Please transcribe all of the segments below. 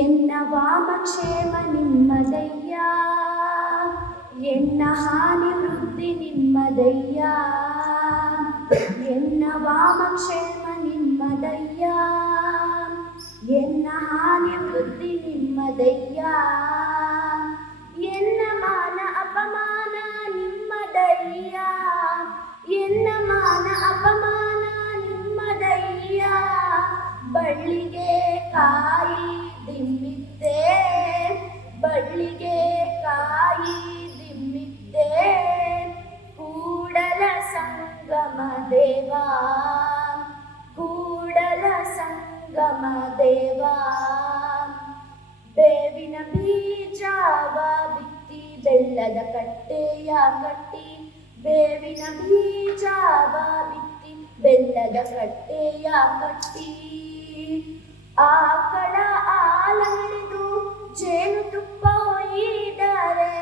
ಎನ್ನ ವಾಮಕ್ಷೇಮ ನಿಮ್ಮದಯ್ಯ ಎನ್ನ ಹಾನಿ ವೃದ್ಧಿ ನಿಮ್ಮದಯ್ಯ ಎನ್ನ ವಾಮಕ್ಷೇಮ ನಿಮ್ಮದಯ್ಯ ಎನ್ನ ಹಾನಿ ವೃದ್ಧಿ ನಿಮ್ಮದಯ್ಯ ಎನ್ನ ಮಾನ ಅಪಮಾನ ನಿಮ್ಮದಯ್ಯ ಎನ್ನ ಮಾನ ಅಪಮಾನ ನಿಮ್ಮದಯ್ಯ ಬಳ್ಳಿಗೆ ಕಾಯಿ ದಿಮ್ಮಿದ್ದೆ, ಬಳ್ಳಿಗೆ ಕಾಯಿ ದಿಮ್ಮಿದ್ದೆ, ಕೂಡಲ ಸಂಗಮ ದೇವ, ಕೂಡಲ ಸಂಗಮ ದೇವ. ಬೇವಿನ ಬೀಜವ ಬಿತ್ತಿ, ಬೆಲ್ಲದ ಕಟ್ಟೆಯ ಕಟ್ಟಿ, ಬೇವಿನ ಬೀಜವ ಬಿತ್ತಿ, ಬೆಲ್ಲದ ಕಟ್ಟೆಯ ಕಟ್ಟಿ. ಆಕಳ ಹಾಲನೆರೆದು ಜೇನು ತುಪ್ಪ ಹೊಯ್ದರೆ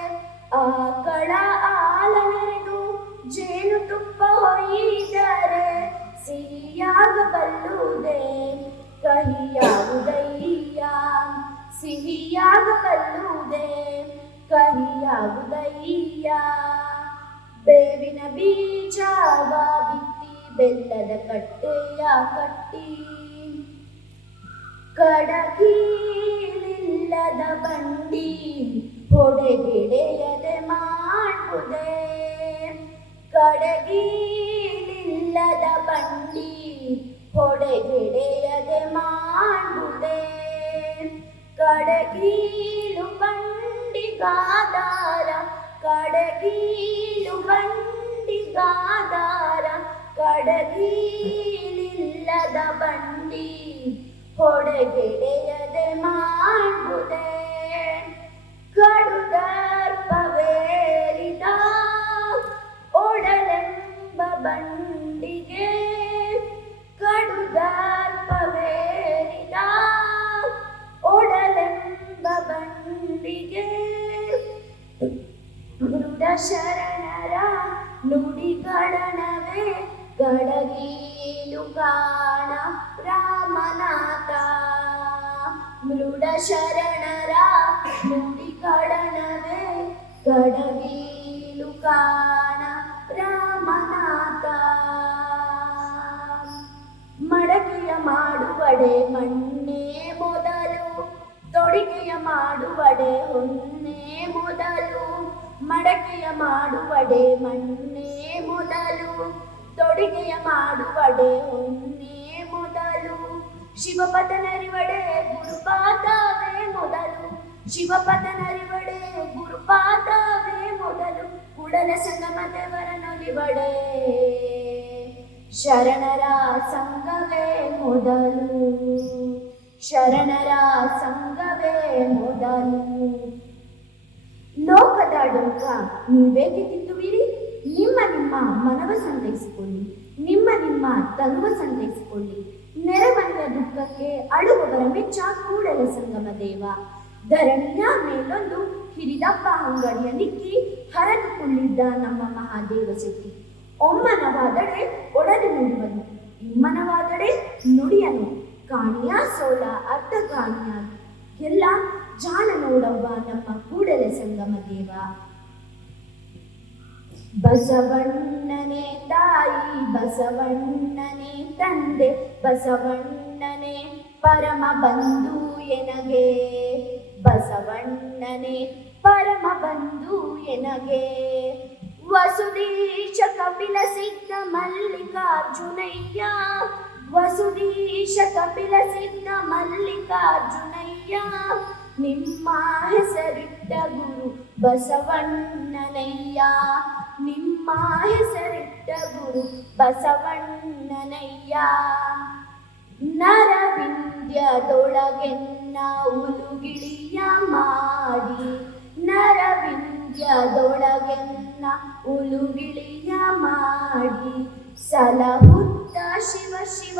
ಆಕಳ ಹಾಲನೆರೆದು ಜೇನು ತುಪ್ಪ ಹೊಯ್ದರೆ ಸಿಹಿಯಾಗಬಲ್ಲುವುದೇ? ಕಹಿಯಾವುದಯ್ಯ ಸಿಹಿಯಾಗಬಲ್ಲುವುದೇ? ಕಹಿಯಾಗುದಯ್ಯ? ಬೇವಿನ ಬೀಜವ ಬಿತ್ತಿ ಬೆಲ್ಲದ ಕಟ್ಟೆಯ ಕಟ್ಟಿ ಕಡಗಿಲಿಲ್ಲದ ಬಂಡಿ ಹೊಡೆಗಿಡೆಯದೆ ಮಾಡುವುದೇ ಕಡಗಿಲಿಲ್ಲದ ಬಂಡಿ ಹೊಡೆಗಿಡೆಯದೆ ಮಾಡುವುದೇ ಕಡಗೀಲು ಬಂಡಿಗಾದಾರ ಕಡಗೀಲು ಬಂಡಿಗಾದಾರ ಕಡಗೀಲಿಲ್ಲದ ಬಂಡಿ ಹೊಡೆಗೆಡೆಯದೆ ಮಾಡುವುದೇ ಕಡುದರ್ಪವೇರಿದ ಒಡಲೆಂಬ ಬಂಡಿಗೆ ಕಡುದರ್ಪವೇರಿದ ಒಡಲೆಂಬ ಬಂಡಿಗೆ ಮೃಡ ಶರಣರ ನುಡಿಗಡನವೇ ಗಡಗೀಲು ಕಾಣ ರಾಮನಾಥ ಮೃಡ ಶರಣರ ನುಡಿಗಡನವೇ ಗಡಗೀಲು ಕಾಣ ರಾಮನಾಥ ಮಡಕೆಯ ಮಾಡುವಡೆ ಮಣ್ಣೇ ಮೊದಲು ತೊಡಿಗೆಯ ಮಾಡುವಡೆ ಹೊನ್ನೆ ಮೊದಲು ಮಡಕೆಯ ಮಾಡುವಡೆ ಮಣ್ಣೇ ಮೊದಲು ತೊಡಿಗೆಯ ಮಾಡುವಡೆ ಹೊನ್ನೆ ಮೊದಲು ಶಿವಪದನರಿವಡೆ ಗುರುಪಾದವೇ ಮೊದಲು ಶಿವಪದನರಿವಡೆ ಗುರುಪಾದವೇ ಮೊದಲು ಕುಡಲ ಸಂಗಮ ದೇವರನೊಲಿವಡೆ ಶರಣರ ಸಂಘವೇ ಮೊದಲು ಶರಣರ ಸಂಘವೇ ಮೊದಲು ಲೋಕದ ಡೊಂಕ ನೀವೇಕೆ ತಿದ್ದುವಿರಿ ನಿಮ್ಮ ನಿಮ್ಮ ಮನವ ಸಂತೈಸಿಕೊಳ್ಳಿ ನಿಮ್ಮ ನಿಮ್ಮ ತನುವ ಸಂತೈಸಿಕೊಳ್ಳಿ ನೆರೆಮನೆಯ ದುಃಖಕ್ಕೆ ಅಳುವವರ ಮೆಚ್ಚ ಕೂಡಲ ಸಂಗಮ ದೇವ. ಧರಣಿಯ ಮೇಲೊಂದು ಹಿರಿದಪ್ಪ ಅಂಗಡಿಯ ನಿಕ್ಕಿ ಹರದುಕೊಂಡಿದ್ದ ನಮ್ಮ ಮಹಾದೇವ ಶೆಟ್ಟಿ. ಒಮ್ಮನವಾದಡೆ ಒಡನೆ ನುಡಿವನು ಇಮ್ಮನವಾದಡೆ ನುಡಿಯನು. ಕಾಣಿಯ ಸೋಳ, ಅರ್ಧ ಕಾಣಿಯ. ಎಲ್ಲ ಜಾಣ ನೋಡವ್ವ ನಮ್ಮ ಕೂಡಲ ಸಂಗಮ ದೇವ. ಬಸವಣ್ಣನೇ ಬಸವಣ್ಣನೇ ತಂದೆ, ಬಸವಣ್ಣನೇ ಪರಮ ಬಂಧು ಎನಗೆ. ಬಸವಣ್ಣನೇ ಪರಮ ಬಂಧು ಎನಗೆ. ವಸುದೀಶ ಕಪಿಲ ಸಿದ್ಧ ಮಲ್ಲಿಕಾರ್ಜುನಯ್ಯ ವಸುದೀಶ ಕಪಿಲ ಸಿದ್ಧ ಮಲ್ಲಿಕಾರ್ಜುನಯ್ಯ, ನಿಮ್ಮ ಹೆಸರಿಟ್ಟ ಗುರು ಬಸವಣ್ಣನಯ್ಯ, ನಿಮ್ಮ ಹೆಸರಿಟ್ಟ ಗುರು ಬಸವಣ್ಣನಯ್ಯ. ನರವಿಂದ್ಯದೊಳಗೆನ್ನ ಉಲುಗಿಳಿಯ ಮಾಡಿ. ನರವಿಂದ್ಯದೊಳಗೆನ್ನ ಉಲುಗಿಳಿಯ ಮಾಡಿ. ಸಲಹುತ್ತ ಶಿವ ಶಿವ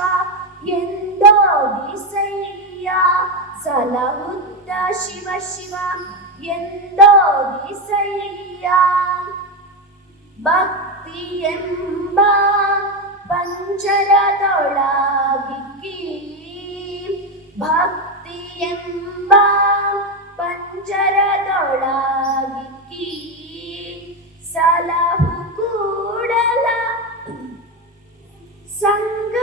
ಎಂದೋದಿಸಯ್ಯ ಸಲಹುತ್ತ ಶಿವ ಶಿವ ಎಂದೋ ಎಂಬ ಪಂಜರದೊಳಗಿಕ್ಕಿ ಭಕ್ತಿ ಎಂಬ ಪಂಜರದೊಳಗಿಕ್ಕಿ ಸಲಹು ಕೂಡಲ ಸಂಗಮ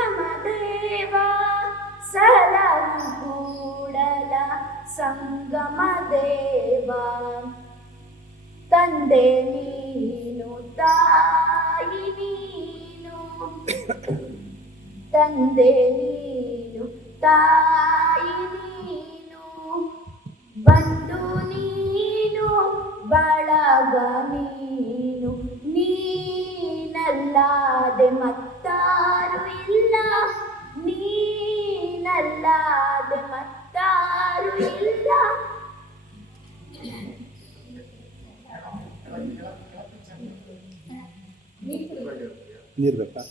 ತಾಯಿ ನೀನು ತಂದೆ ನೀನು ತಾಯಿ ನೀನು ಬಂದು ನೀನು ಬಳಗ ನೀನು ನೀನಲ್ಲಾದೆ ಮತ್ತಾರು निर्भरता